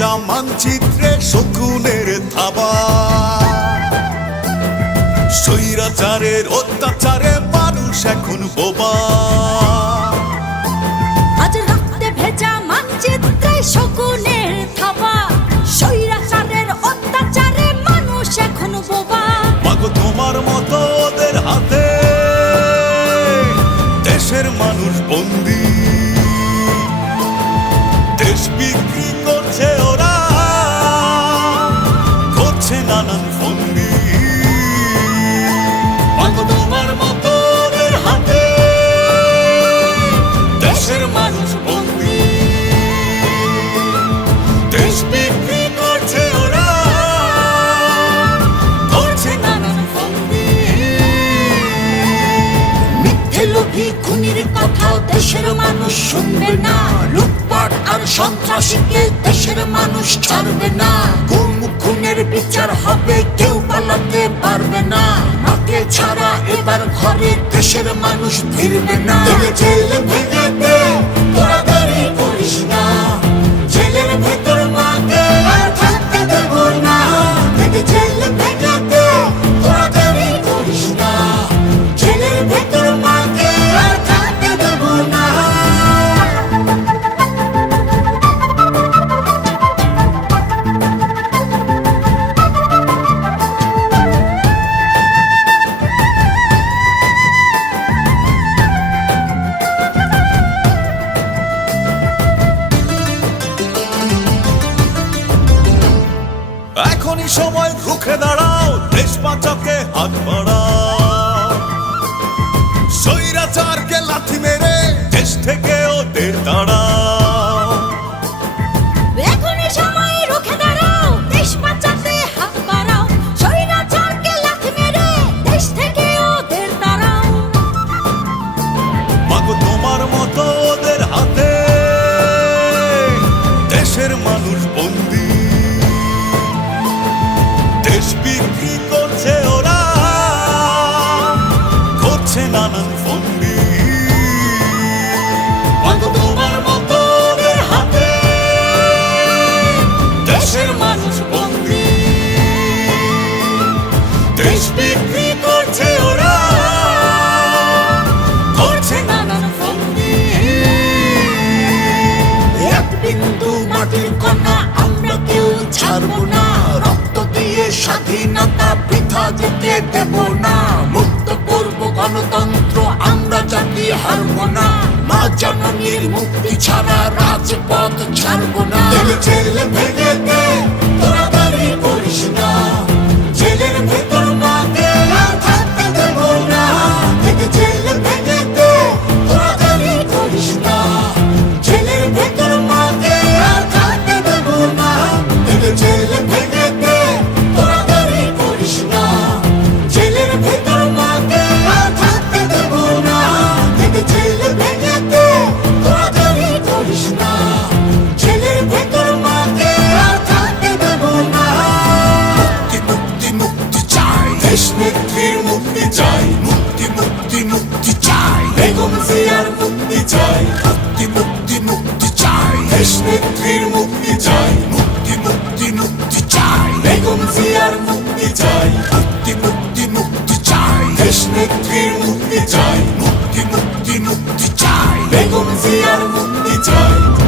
মানচিত্রে শকুনের থাবা। স্বৈরাচারের অত্যাচারে মানুষ এখন বোবা। আজ রক্তে ভেজা মানচিত্রে শকুনের থাবা। স্বৈরাচারের অত্যাচারে মানুষ এখন বোবা। মাগো তোমার মতো ওদের হাতে দেশের মানুষ বন্দী। দেশ বিক্রি লোভী খুনির কথা দেশের মানুষ শুনবে না। লুটপাট আর সন্ত্রাসীকে দেশের মানুষ ছাড়বে না। গুম খুনের বিচার হবে, কেউ পালাতে পারবে না। মাকে ছাড়া এবার ঘরে দেশের মানুষ ফিরবে না। জেল ভেঙে দে এখনই সময় রুখে দাঁড়াও দেশ বাঁচাকে হাত বাড়াও। স্বৈরাচারকে লাথি মেরে দেশ বিক্রি করছে ওরা। করছে নানান ফন্দি এক বিন্দু মাটির কণা, আমরা কেউ ছাড়বো না। রক্ত দিয়ে স্বাধীনতা বৃথা যেতে দেব না। মুক্ত করব গণতন্ত্র, আমরা জাতি হারবো না। মা জননীর মুক্তি ছাড়া রাজপথ ছাড়বো না। জেল ভেঙে বেগম জিয়ার মুক্তি চাই মুক্তি মুক্তি মুক্তি চাই দেশ নেত্রীর মুক্তি চাই মুক্তি মুক্তি মুক্তি চাই বেগম জিয়ার মুক্তি চাই মুক্তি মুক্তি মুক্তি চাই দেশ নেত্রীর মুক্তি চাই মুক্তি মুক্তি মুক্তি চাই বেগম জিয়ার মুক্তি চাই